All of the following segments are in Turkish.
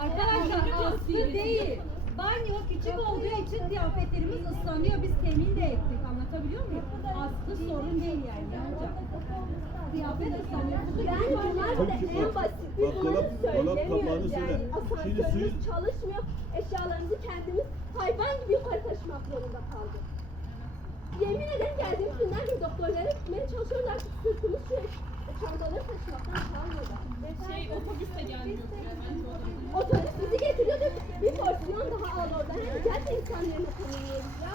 Arkadaşlar aslı değil. Banyo küçük olduğu için kıyafetlerimiz ıslanıyor. Biz temin de ettik. Anlatabiliyor muyum? Aslı sorun değil yani. Ne olacak? Kıyafet ıslanıyor. Yani bunlar da en basit. Bak bunları söylemiyoruz söyle. yani. Asansörümüz çalışmıyor. Eşyalarımızı kendimiz hayvan gibi yukarı taşımak zorunda kaldık. Yemin ederim geldiğimiz günden beri doktorlara gitmeye çalışıyoruz artık sırtımız şu çantaları taşımaktan kalmadı. Şey otobüste gelmiyor. Otobüs bizi getiriyordu bir porsiyon daha al orada. Hem gerçekten insanlarına tanımıyoruz ya.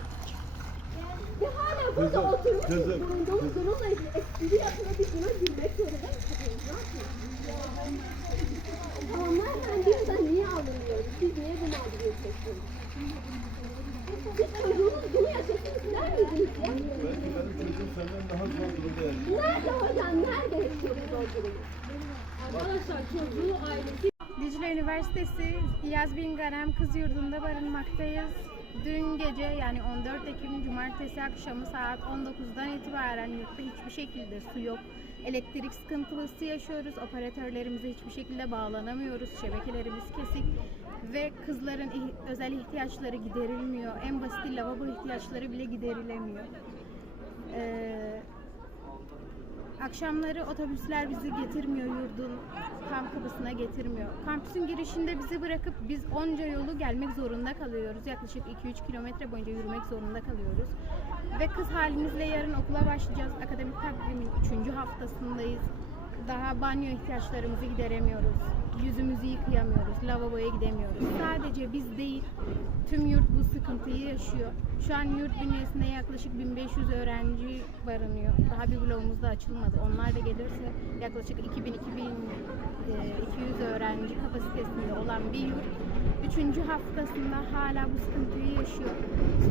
Ve hala burada Kızım, oturmuş kızım, bulunduğumuz durumla Dicle Üniversitesi Yaz Bingarem Kız Yurdu'nda barınmaktayız. Dün gece yani 14 Ekim Cumartesi akşamı saat 19'dan itibaren yurtta hiçbir şekilde su yok. Elektrik sıkıntısı yaşıyoruz. Operatörlerimize hiçbir şekilde bağlanamıyoruz. Şebekelerimiz kesik ve kızların özel ihtiyaçları giderilmiyor. En basit lavabo ihtiyaçları bile giderilemiyor. Ee, Akşamları otobüsler bizi getirmiyor yurdun kamp kapısına getirmiyor. Kampüsün girişinde bizi bırakıp biz onca yolu gelmek zorunda kalıyoruz. Yaklaşık 2-3 kilometre boyunca yürümek zorunda kalıyoruz. Ve kız halimizle yarın okula başlayacağız. Akademik takvimin 3. haftasındayız. Daha banyo ihtiyaçlarımızı gideremiyoruz. Yüzümüzü yıkayamıyoruz. Lavaboya gidemiyoruz. Sadece biz değil, tüm yurt bu sıkıntıyı yaşıyor. Şu an yurt bünyesinde yaklaşık 1500 öğrenci barınıyor. Daha bir bloğumuz da açılmadı. Onlar da gelirse yaklaşık 2000-2200 öğrenci kapasitesinde olan bir yurt. Üçüncü haftasında hala bu sıkıntıyı yaşıyor.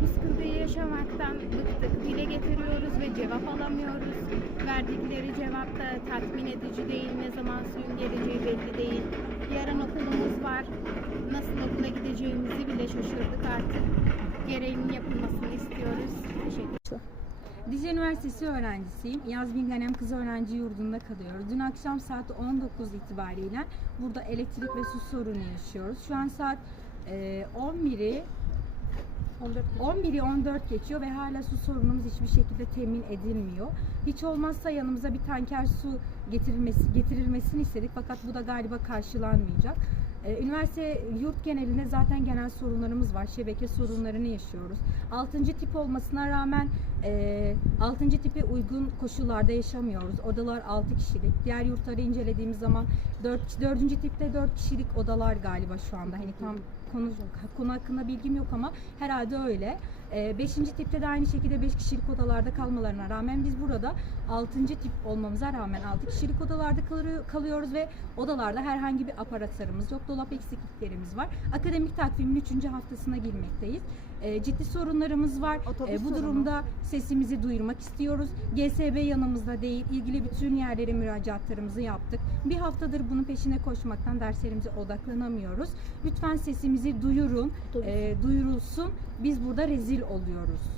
Bu sıkıntıyı yaşamaktan bıktık. Dile getiriyoruz ve alamıyoruz. Verdikleri cevap da tatmin edici değil. Ne zaman suyun geleceği belli değil. Yarın okulumuz var. Nasıl okula gideceğimizi bile şaşırdık artık. Gereğinin yapılmasını istiyoruz. Teşekkür Dicle Üniversitesi öğrencisiyim. Yazmin Ganem Kız Öğrenci Yurdu'nda kalıyoruz. Dün akşam saat 19 itibariyle burada elektrik ve su sorunu yaşıyoruz. Şu an saat 11'i 14 11'i 14 geçiyor ve hala su sorunumuz hiçbir şekilde temin edilmiyor. Hiç olmazsa yanımıza bir tanker su getirilmesi getirilmesini istedik fakat bu da galiba karşılanmayacak. Ee, üniversite yurt genelinde zaten genel sorunlarımız var. Şebeke sorunlarını yaşıyoruz. Altıncı tip olmasına rağmen e, altıncı tipe uygun koşullarda yaşamıyoruz. Odalar altı kişilik. Diğer yurtları incelediğimiz zaman dört dördüncü tipte dört kişilik odalar galiba şu anda. Hani tam konu, konu hakkında bilgim yok ama herhalde öyle. 5. tipte de aynı şekilde 5 kişilik odalarda kalmalarına rağmen biz burada 6. tip olmamıza rağmen 6 kişilik odalarda kalıyor- kalıyoruz ve odalarda herhangi bir aparatlarımız yok. Dolap eksikliklerimiz var. Akademik takvimin 3. haftasına girmekteyiz. E, ciddi sorunlarımız var. E, bu durumda sesimizi duyurmak istiyoruz. GSB yanımızda değil. İlgili bütün yerlere müracaatlarımızı yaptık. Bir haftadır bunun peşine koşmaktan derslerimize odaklanamıyoruz. Lütfen sesimizi duyurun, e, duyurulsun. Biz burada rezil oluyoruz.